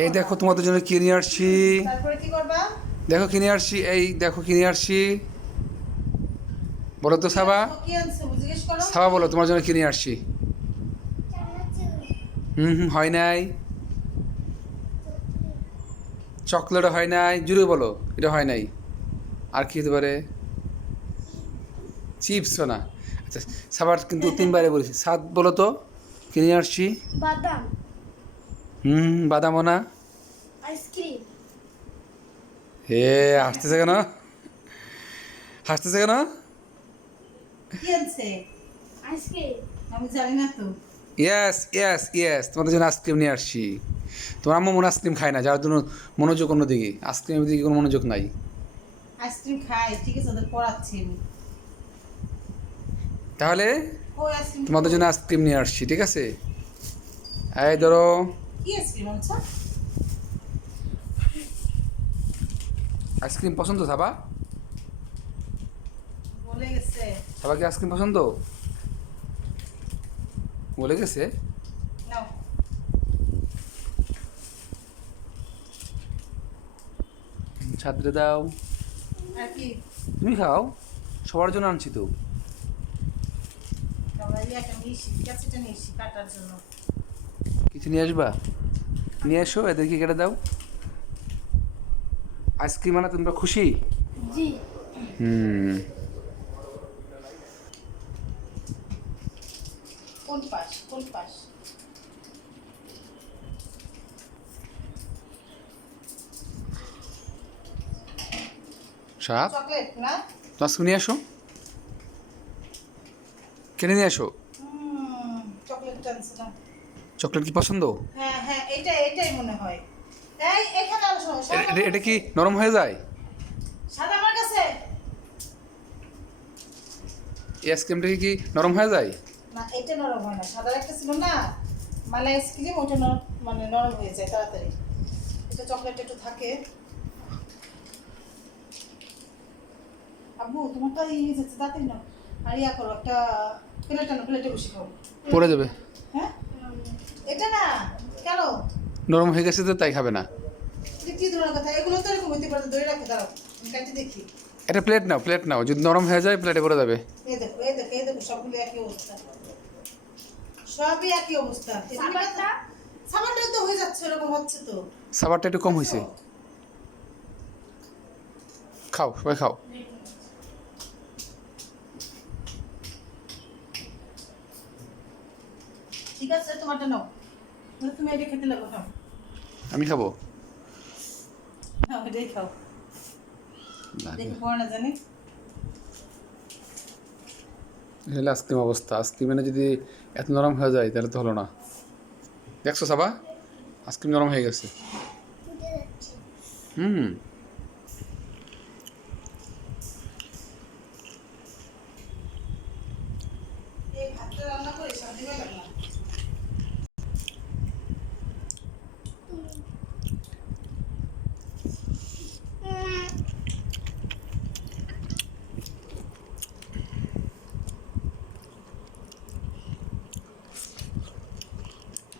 এই দেখো তোমাদের জন্য কি নিয়ে আসছি। তারপরে কি করবা? দেখো কি নিয়ে আসছি, এই দেখো কি নিয়ে আসছি। বলো তো সাবা, কি আনছো জিজ্ঞেস করো। সাবা বলো তোমার জন্য কি নিয়ে আসছি। হয় নাই। চকলেটও হয় নাই, জুড়ে বলো এটা হয় নাই। আর কি হতে পারে? চিপসও না। আচ্ছা সাবার কিন্তু তিনবারে বলেছি। সাত বলো তো কি নিয়ে আসছি। বাদাম, বাদামও না। আইসক্রিম, হে হাসতেছে কেন, হাসতেছে কেন? কি আনছে? আইসক্রিম। আমি জানি না তো। ইয়েস ইয়েস ইয়েস, তোমাদের জন্য আইসক্রিম নিয়ে আসছি। তোমার আম্মু মনে আইসক্রিম খায় না, যার জন্য মনোযোগ অন্যদিকে, আইসক্রিমের দিকে কোনো মনোযোগ নাই। আইসক্রিম খাই, ঠিক আছে, ওদের পড়াচ্ছি আমি। তাহলে কই আইসক্রিম? তোমাদের জন্য আইসক্রিম নিয়ে আসছি, ঠিক আছে? এই ধরো। কি আইসক্রিম আনছো? আইসক্রিম পছন্দ সাবা? বলে গেছে। সাবা কি আইসক্রিম পছন্দ? বলে গেছে। নাও। ছাত্রে দাও, আর কি? তুমি খাও, সবার জন্য আনছি তো। আমরা একটা মিশি, ক্যাপসিটা নিয়েছি কাটার জন্য। কিছু নিয়ে আসবা, নিয়ে এসো, এদেরকে কেটে দাও। আইসক্রিম আনা তোমরা খুশি? জি। কোন পাশ কোন পাশ? সাপ চকলেট না? তো আইসক্রিম নিয়ে আসো, কেটে নিয়ে আসো। চকলেট আনছে না। চকলেট কি পছন্দ? হ্যাঁ হ্যাঁ, এটাই মনে হয়। এই এখানে আসো। এটা কি নরম হয়ে যায়? সাদা আমার কাছে। এই আইসক্রিমটা কি নরম হয়ে যায়? না, এটা নরম হয় না। সাদা একটা ছিল না মালাই আইসক্রিম, ওটা নরম, মানে নরম হয়ে যায় তাড়াতাড়ি। এটা চকলেট একটু থাকে। আব্বু তোমারটা ইয়ে যাচ্ছে, তাড়াতাড়ি নাও। আর ইয়া করো, একটা প্লেট আনো, প্লেটে বসে খাও। পড়ে যাবে। হ্যাঁ, এটা না কেন? নরম হয়ে গেছে তো তাই খাবে না। এটা কি ধরনের কথা? এগুলো তো এরকম হইতে পারে, ধরে রাখো, দাঁড়াও আমি কাটে দেখি। এটা প্লেট নাও, প্লেট নাও, যদি নরম হয়ে যায় প্লেটে পড়ে যাবে। এই দেখো এই দেখো এই দেখো, সবগুলো একই অবস্থা, সবই একই অবস্থা। সাবারটা? সাবারটাও তো হয়ে যাচ্ছে, এরকম হচ্ছে তো। সাবারটা একটু কম হয়েছে। খাও, সবাই খাও। ঠিক আছে, তোমারটা নাও। তুমি এটা খেতে লাগো, খাও। আমি খাবো। নাও, এটাই খাও। দেখি পড়া না জানি। হলে আইসক্রিম অবস্থা, আইসক্রিম এনে যদি এত নরম হয়ে যায় তাহলে তো হলো না। দেখছো সাবা, আইসক্রিম নরম হয়ে গেছে। হুম এই ভাতটা রান্না করে শান্তি পেলাম না।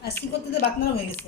আজকে করতে ভাত নরম হয়ে গেছে।